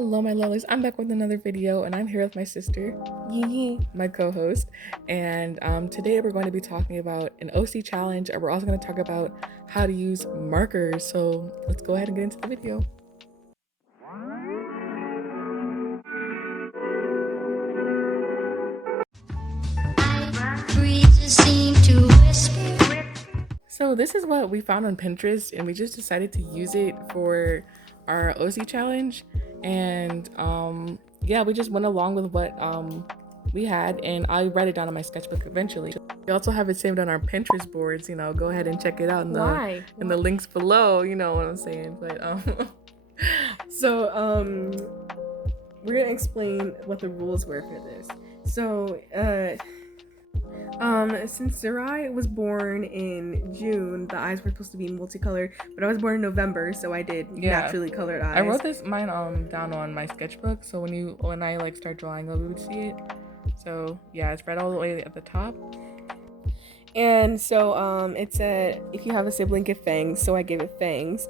Hello, my lovelies. I'm back with another video, and I'm here with my sister, Yee, my co-host. And today we're going to be talking about an OC challenge, and we're also going to talk about how to use markers. So let's go ahead and get into the video. So this is what we found on Pinterest, and we just decided to use it for our OC challenge. And yeah, we just went along with what we had, and I write it down on my sketchbook eventually. We also have it saved on our Pinterest boards. Go ahead and check it out in the links below. You know what I'm saying. But so we're gonna explain what the rules were for this. So since Sarai was born in June, the eyes were supposed to be multicolored, but I was born in November, so I did naturally colored eyes. I wrote mine down on my sketchbook, so when I like start drawing, we would see it. So yeah, it's right all the way at the top. And so it said if you have a sibling, give fangs. So I gave it fangs.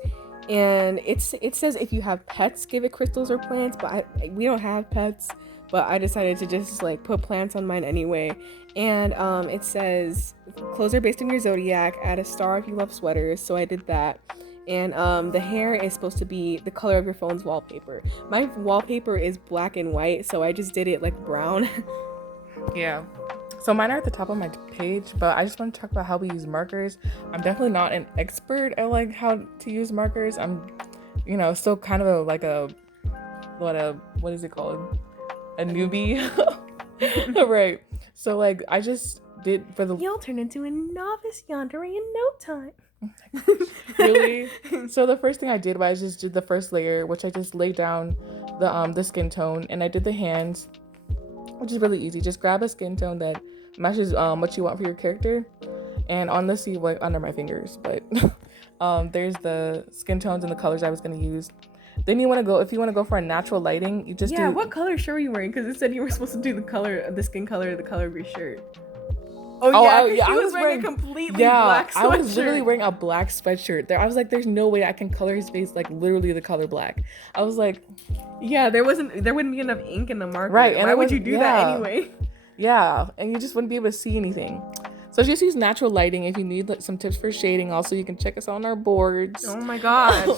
And it says if you have pets, give it crystals or plants. But we don't have pets. But I decided to just like put plants on mine anyway. And it says clothes are based on your zodiac. Add a star if you love sweaters. So I did that. And the hair is supposed to be the color of your phone's wallpaper. My wallpaper is black and white, so I just did it like brown. Yeah. So mine are at the top of my page, but I just want to talk about how we use markers. I'm definitely not an expert at like how to use markers. I'm, still kind of what is it called? A newbie. Right. So like I just did for the You'll turn into a novice yandere in no time. Really? So the first thing I did was I just did the first layer, which I just laid down the skin tone, and I did the hands, which is really easy. Just grab a skin tone that matches what you want for your character. And on the sleeve, like under my fingers, but there's the skin tones and the colors I was gonna use. Then if you want to go for a natural lighting, you just do. What color shirt were you wearing? Because it said you were supposed to do the skin color, the color of your shirt. I was wearing a completely black sweatshirt. I was literally wearing a black sweatshirt. I was like, there's no way I can color his face like literally the color black. I was like, there wouldn't be enough ink in the marker. Right. And why would you do that anyway? Yeah, and you just wouldn't be able to see anything. So just use natural lighting. If you need like some tips for shading, also you can check us out on our boards. Oh my gosh.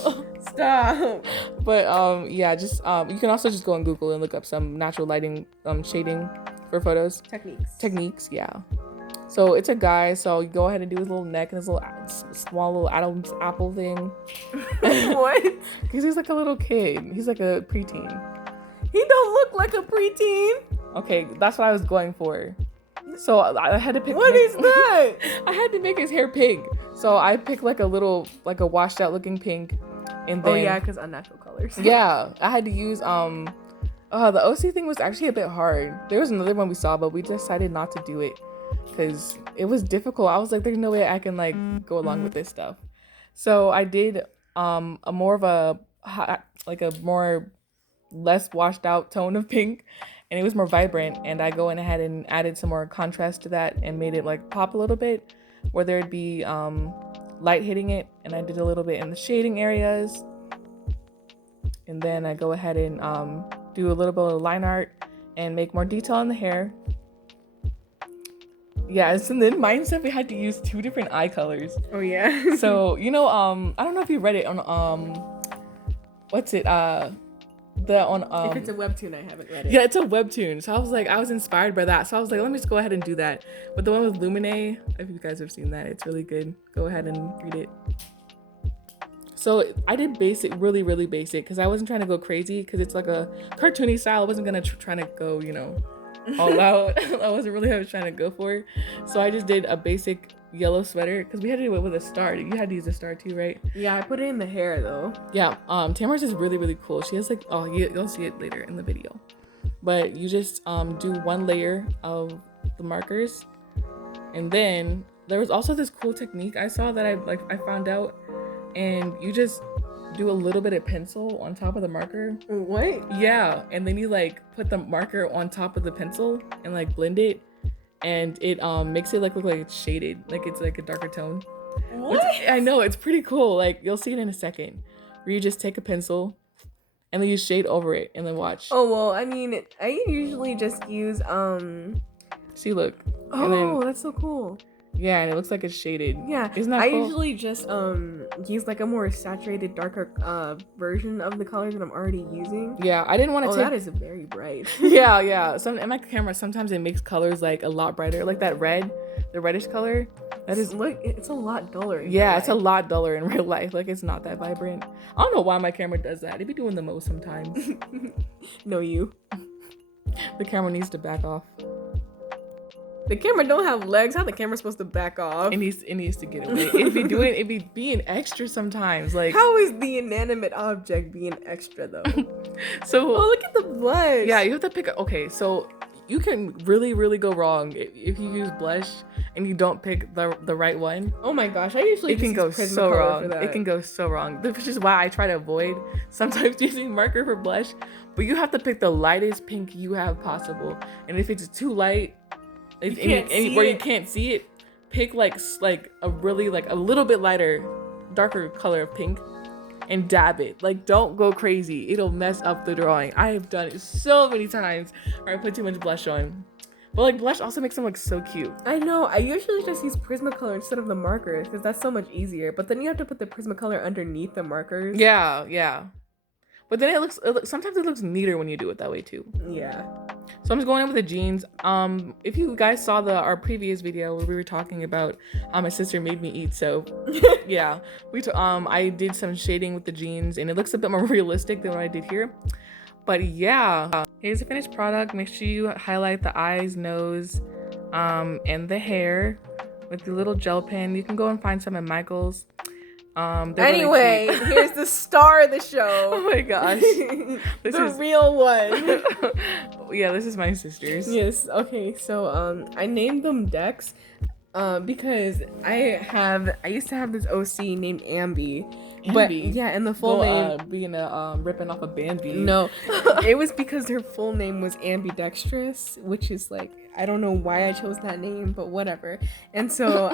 Stop. But you can also just go on Google and look up some natural lighting shading for photos. Techniques, yeah. So it's a guy, so you go ahead and do his little neck and his little small little Adam's apple thing. What? Because he's like a little kid. He's like a preteen. He don't look like a preteen. Okay, that's what I was going for. So I had to pick. What is that? I had to make his hair pink. So I picked like a washed out looking pink. And then, because unnatural colors. Yeah, I had to use the OC thing was actually a bit hard. There was another one we saw, but we decided not to do it because it was difficult. I was like, there's no way I can like go along with this stuff. So I did a more less washed out tone of pink, and it was more vibrant, and I go in ahead and added some more contrast to that and made it like pop a little bit where there'd be light hitting it, and I did a little bit in the shading areas, and then I go ahead and do a little bit of line art and make more detail on the hair. Yes, and then mine said we had to use 2 different eye colors. Oh yeah. So I don't know if you read it on what's it if it's a webtoon, I haven't read it. Yeah, it's a webtoon. So I was inspired by that. So I was like, let me just go ahead and do that. But the one with Lumine, if you guys have seen that, it's really good. Go ahead and read it. So I did basic, really, really basic, because I wasn't trying to go crazy, because it's like a cartoony style. I wasn't gonna try to go, all out. I wasn't really what I was trying to go for. So I just did a basic yellow sweater, because we had to do it with a star. You had to use a star too, right? Yeah, I put it in the hair though. Yeah, Tamara's is really, really cool. She has like, you'll see it later in the video. But you just do 1 layer of the markers, and then there was also this cool technique I saw that I found out, and you just do a little bit of pencil on top of the marker. What? Yeah, and then you like put the marker on top of the pencil and like blend it, and it makes it like look like it's shaded, like it's like a darker tone. What? I know, it's pretty cool. Like you'll see it in a second, where you just take a pencil and then you shade over it and then watch. Oh well, I mean, I usually just use See, look. Oh, And then, that's so cool. Yeah, and it looks like it's shaded. Yeah, isn't that I cool? usually just use like a more saturated, darker version of the color that I'm already using. Yeah, I didn't want to. That is very bright. yeah. In my camera, sometimes it makes colors like a lot brighter, like that red, the reddish color. That is look, it's a lot duller. Yeah, it's a lot duller in real life. Like it's not that vibrant. I don't know why my camera does that. It be doing the most sometimes. No, you. The camera needs to back off. The camera don't have legs. How the camera supposed to back off? It needs to get away. It be being extra sometimes. Like, how is the inanimate object being extra though? So look at the blush. Yeah, you have to pick okay, so you can really, really go wrong if you use blush and you don't pick the right one. Oh my gosh, I usually it can go so wrong. It can go so wrong. Which is why I try to avoid sometimes using marker for blush. But you have to pick the lightest pink you have possible. And if it's too light, you can't see it, pick like a really a little bit lighter, darker color of pink, and dab it. Like, don't go crazy. It'll mess up the drawing. I have done it so many times where I put too much blush on. But like blush also makes them look so cute. I know. I usually just use Prismacolor instead of the markers because that's so much easier. But then you have to put the Prismacolor underneath the markers. Yeah. But then it looks sometimes it looks neater when you do it that way too. Yeah. So I'm just going in with the jeans. If you guys saw our previous video where we were talking about my sister made me eat, so yeah, I did some shading with the jeans and it looks a bit more realistic than what I did here. But yeah, here's the finished product. Make sure you highlight the eyes, nose, and the hair with the little gel pen. You can go and find some at Michael's. Anyway, really here's the star of the show. Oh my gosh. This is real one. Yeah, this is my sister's. Yes. Okay. So I named them Dex because I used to have this OC named Ambi. But yeah, and the full name being ripping off a Bambi. No, it was because her full name was ambidextrous, which is like, I don't know why I chose that name, but whatever. And so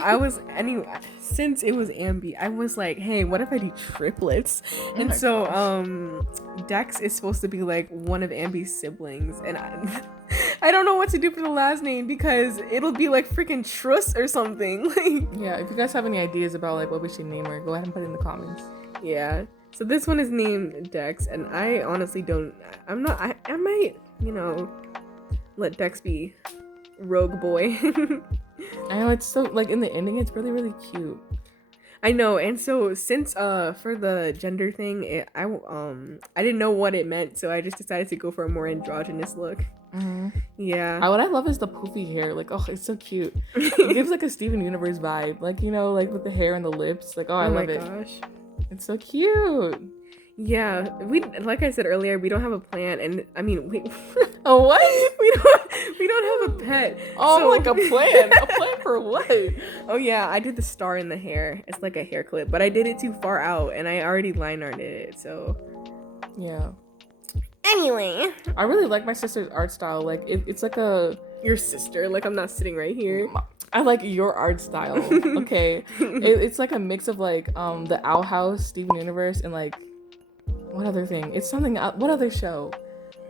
since it was Ambi, I was like, hey, what if I do triplets? And so Dex is supposed to be like one of Ambi's siblings, and I don't know what to do for the last name because it'll be like freaking Truss or something. Yeah, if you guys have any ideas about like what we should name her, go ahead and put it in the comments. Yeah. So this one is named Dex, and I honestly I might, let Dex be Rogue Boy. I know, it's so like in the ending it's really, really cute. I know, and so since for the gender thing, I didn't know what it meant, so I just decided to go for a more androgynous look. Mm-hmm. Yeah. What I love is the poofy hair. Like, oh, it's so cute. It gives like a Steven Universe vibe. Like, like with the hair and the lips. Like, I love it. Oh my gosh. It's so cute. Yeah, like I said earlier, we don't have a plan, and I mean, a what? we don't have a pet. Oh, so. Like a plan? A plan for what? Oh yeah, I did the star in the hair. It's like a hair clip, but I did it too far out, and I already line arted it. So yeah. Anyway, I really like my sister's art style. Like it's like your sister. Like I'm not sitting right here. I like your art style. Okay, it's like a mix of like the Owl House, Steven Universe, and like. What other thing? It's something. What other show?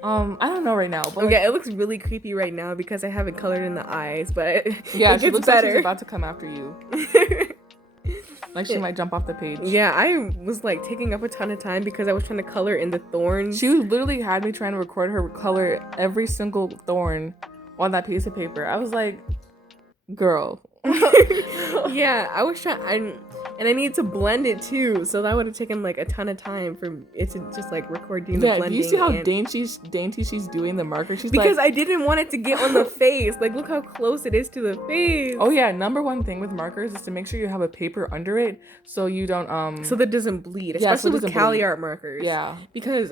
I don't know right now. But okay, it looks really creepy right now because I have it colored in the eyes, but yeah, it she looks better. Like she's about to come after you. Like she might jump off the page. Yeah, I was like taking up a ton of time because I was trying to color in the thorns. She literally had me trying to record her color every single thorn on that piece of paper. I was like, girl. Yeah, I was trying. And I needed to blend it too, so that would have taken like a ton of time for it to just like record doing the blending. Do you see how dainty she's doing the marker? She's because I didn't want it to get on the face. Like, look how close it is to the face. Oh yeah, number one thing with markers is to make sure you have a paper under it so you don't so that it doesn't bleed, especially with Kaale art markers. Yeah. Because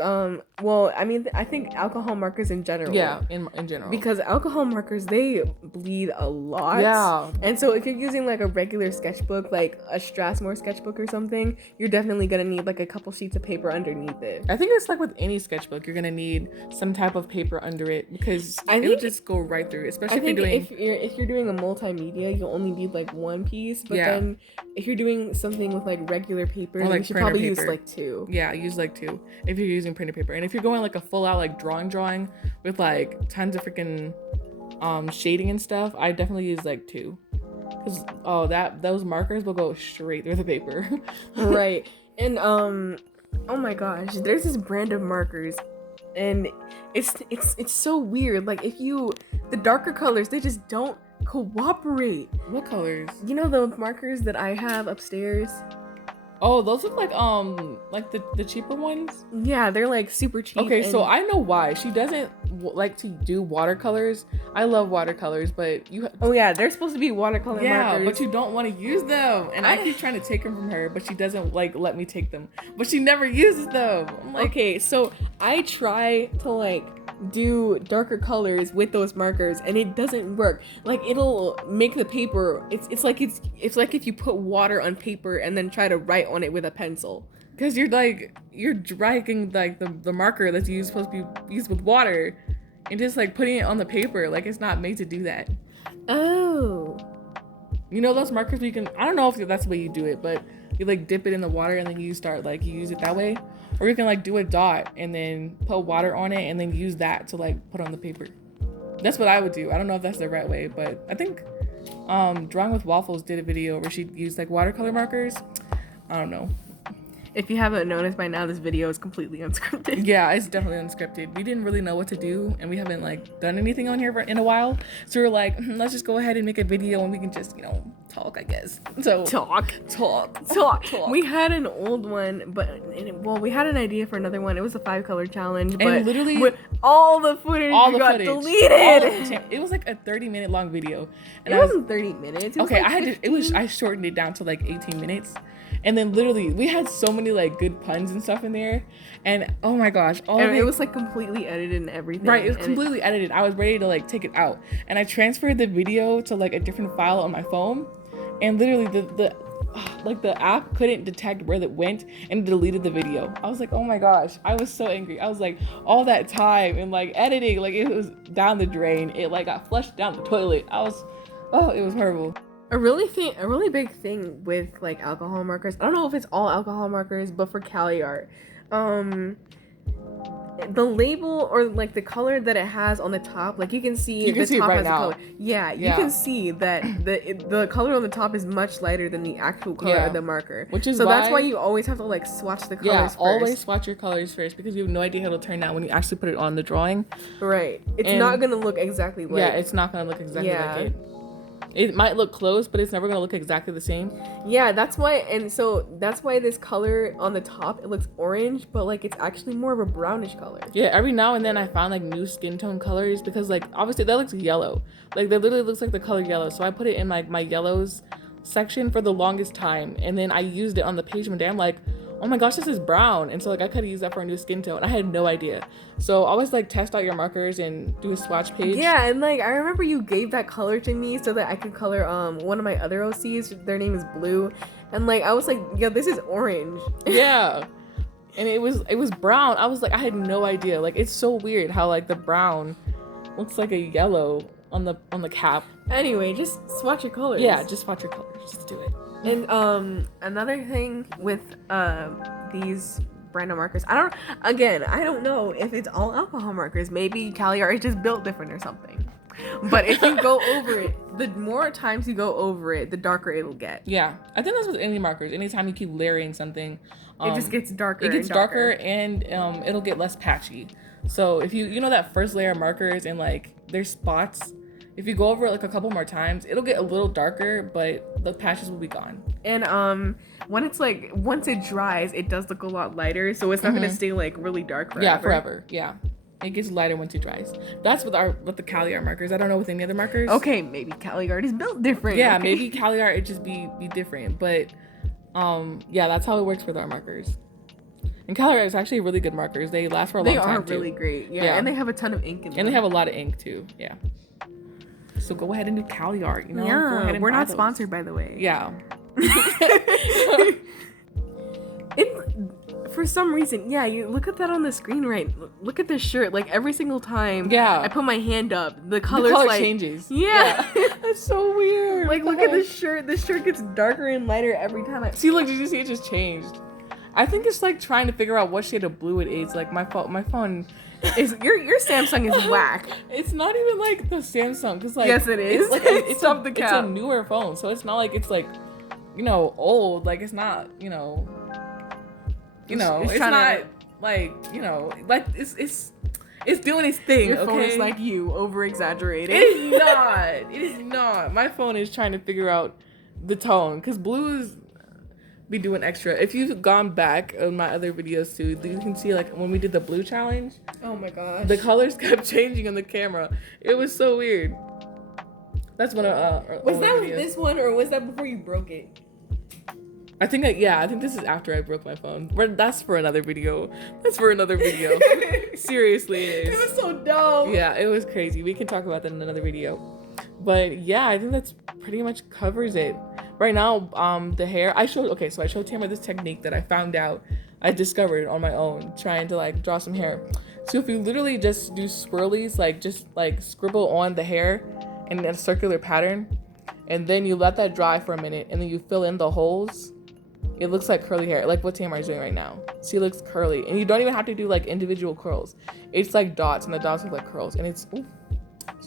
well, I mean, I think alcohol markers in general. Yeah, in general. Because alcohol markers, they bleed a lot. Yeah. And so if you're using like a regular sketchbook, like a Strath more sketchbook or something, you're definitely gonna need like a couple sheets of paper underneath it. I think it's like with any sketchbook, you're gonna need some type of paper under it because it'll just go right through. Especially if you're doing a multimedia, you'll only need like one piece. But then if you're doing something with like regular paper, then you should probably use like two. Yeah, use like two if you're using printer paper. And if you're going like a full out like drawing with like tons of freaking shading and stuff, I definitely use like two. Cause those markers will go straight through the paper. Right. And oh my gosh, there's this brand of markers, and it's so weird. Like the darker colors, they just don't cooperate. What colors? You know the markers that I have upstairs? Oh, those look like the cheaper ones. Yeah, they're like super cheap. Okay, so I know why she doesn't like to do watercolors. I love watercolors, but oh yeah, they're supposed to be watercolor markers. Yeah, but you don't want to use them, and I keep trying to take them from her, but she doesn't like let me take them. But she never uses them. I'm like, okay, so I try to like do darker colors with those markers, and it doesn't work. Like it'll make the paper. It's like if you put water on paper and then try to write on it with a pencil. Because you're dragging like the marker that's supposed to be used with water, and just like putting it on the paper. Like it's not made to do that. Oh. You know those markers where you can, I don't know if that's the way you do it, but you like dip it in the water and then you use it that way. Or you can like do a dot and then put water on it and then use that to like put on the paper. That's what I would do. I don't know if that's the right way, but I think Drawing with Waffles did a video where she used like watercolor markers. I don't know. If you haven't noticed by now, this video is completely unscripted. Yeah, it's definitely unscripted. We didn't really know what to do, and we haven't like done anything on here in a while. So we were like, let's just go ahead and make a video, and we can just, talk, I guess. So talk. We had an old one, but we had an idea for another one. It was a 5-color challenge, but and literally with all the footage got deleted. It was like a 30-minute long video. And it wasn't 30 minutes. Okay, I shortened it down to like 18 minutes. And then literally we had so many like good puns and stuff in there, and oh my gosh, it was like completely edited and everything. Right, it was completely edited. I was ready to like take it out, and I transferred the video to like a different file on my phone, and literally the app couldn't detect where it went and deleted the video. I was like, oh my gosh, I was so angry. I was like, all that time and like editing, like it was down the drain. It like got flushed down the toilet. It was horrible. A really big thing with like alcohol markers. I don't know if it's all alcohol markers, but for Kaale art, the label or like the color that it has on the top, like you can see the top has a color. Yeah, you can see that the color on the top is much lighter than the actual color of the marker. That's why you always have to like swatch the colors first. Always swatch your colors first, because you have no idea how it'll turn out when you actually put it on the drawing. Right. It's not gonna look exactly like. Yeah, it's not gonna look exactly like it. It might look close, but it's never gonna look exactly the same. Yeah, that's why this color on the top, it looks orange, but like it's actually more of a brownish color. Yeah, every now and then I find like new skin tone colors, because like obviously that looks yellow. Like that literally looks like the color yellow. So I put it in like my yellows section for the longest time, and then I used it on the page one day. I'm like, oh my gosh, this is brown. And so like I could have used that for a new skin tone. I had no idea. So always like test out your markers and do a swatch page. Yeah, and like I remember you gave that color to me so that I could color one of my other OCs. Their name is Blue. And like I was like, yo, this is orange. Yeah. And it was brown. I was like, I had no idea. Like it's so weird how like the brown looks like a yellow on the cap. Anyway, just swatch your colors. Yeah, just swatch your colors. Just do it. And another thing with these brand of markers, I don't know if it's all alcohol markers. Maybe Kaale art is just built different or something. But if you go over it, the more times you go over it, the darker it'll get. Yeah, I think that's with any markers. Anytime you keep layering something, it just gets darker. It gets darker and it'll get less patchy. So if you know that first layer of markers and like there's spots, if you go over it like a couple more times, it'll get a little darker, but the patches will be gone. And once it dries, it does look a lot lighter, so it's not gonna stay like really dark forever. Yeah, forever. Yeah. It gets lighter once it dries. That's with the Kaale art markers. I don't know with any other markers. Okay, maybe Kaale art is built different. Yeah, okay. Maybe Kaale art it just be different. But yeah, that's how it works with our markers. And Kaale art is actually really good markers. They last for a long time. They are really great. Yeah, and they have a ton of ink in them. And they have a lot of ink too. Yeah. So go ahead and do Kaale art. Yeah, we're not sponsored, by the way. Yeah. For some reason, yeah, you look at that on the screen, right? Look at this shirt. Like every single time I put my hand up, the color like, changes. Yeah. That's so weird. Like look at this shirt. This shirt gets darker and lighter every time See, look, did you see it just changed? I think it's like trying to figure out what shade of blue it is. Like my phone is your Samsung is whack. It's not even like the Samsung, cause like yes, it is. It's like it's a newer phone, so it's not like it's like, old. Like it's not, it's not like, like it's doing its thing. Your phone okay? is like you, over exaggerating. It is not. It is not. My phone is trying to figure out the tone, cause blues be doing extra. If you've gone back on my other videos too, you can see like when we did the blue challenge. Oh my gosh. The colors kept changing on the camera. It was so weird. That's one of was that videos. This one, or was that before you broke it? I think this is after I broke my phone. That's for another video. Seriously, it is. It was so dumb. Yeah, it was crazy. We can talk about that in another video. But yeah, I think that's pretty much covers it. Right now, the hair, I showed Tamara this technique that I discovered on my own, trying to like draw some hair. So if you literally just do swirlies, like just like scribble on the hair in a circular pattern, and then you let that dry for a minute, and then you fill in the holes, it looks like curly hair, like what Tamara is doing right now. She looks curly, and you don't even have to do like individual curls. It's like dots, and the dots look like curls, and it's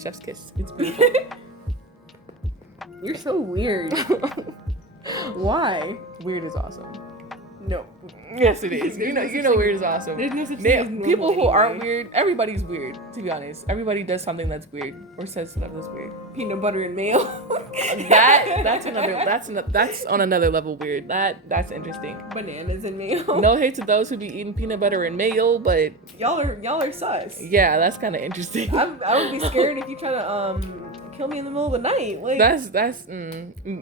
chef's kiss. It's beautiful. You're so weird. Why? Weird is awesome. No. Yes, it is. You know, weird is awesome. There's no such thing as normal people who anyway. aren't weird, everybody's weird. To be honest, everybody does something that's weird or says stuff that's weird. Peanut butter and mayo. that's on another level weird. That's interesting. Bananas and mayo. No hate to those who be eating peanut butter and mayo, but y'all are sus. Yeah, that's kind of interesting. I would be scared if you try to kill me in the middle of the night. Like that's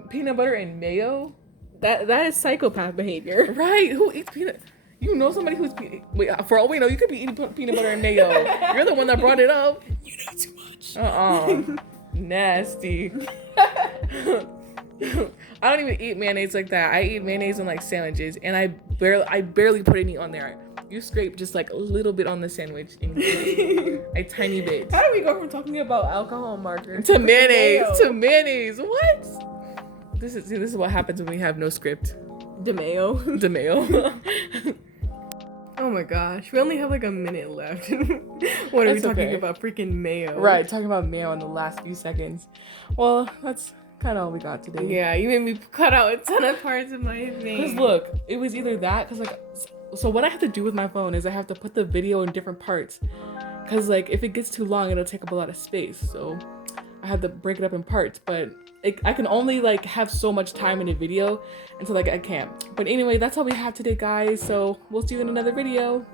peanut butter and mayo. That is psychopath behavior. Right? Who eats peanut? You know somebody who's wait. For all we know, you could be eating peanut butter and mayo. You're the one that brought it up. You know too much. Nasty. I don't even eat mayonnaise like that. I eat mayonnaise on like sandwiches, and I barely put any on there. You scrape just like a little bit on the sandwich, and a tiny bit. How do we go from talking about alcohol markers to mayonnaise? To mayonnaise. What? This is what happens when we have no script. DeMayo. Oh my gosh, we only have like a minute left. What are we talking about? Freaking mayo. Right, talking about mayo in the last few seconds. Well, that's kind of all we got today. Yeah, you made me cut out a ton of parts of my thing. Because look, it was either that, because like, so what I have to do with my phone is I have to put the video in different parts. Because like, if it gets too long, it'll take up a lot of space. So I have to break it up in parts, but I can only like have so much time in a video, and so like I can't. But anyway, that's all we have today, guys. So we'll see you in another video.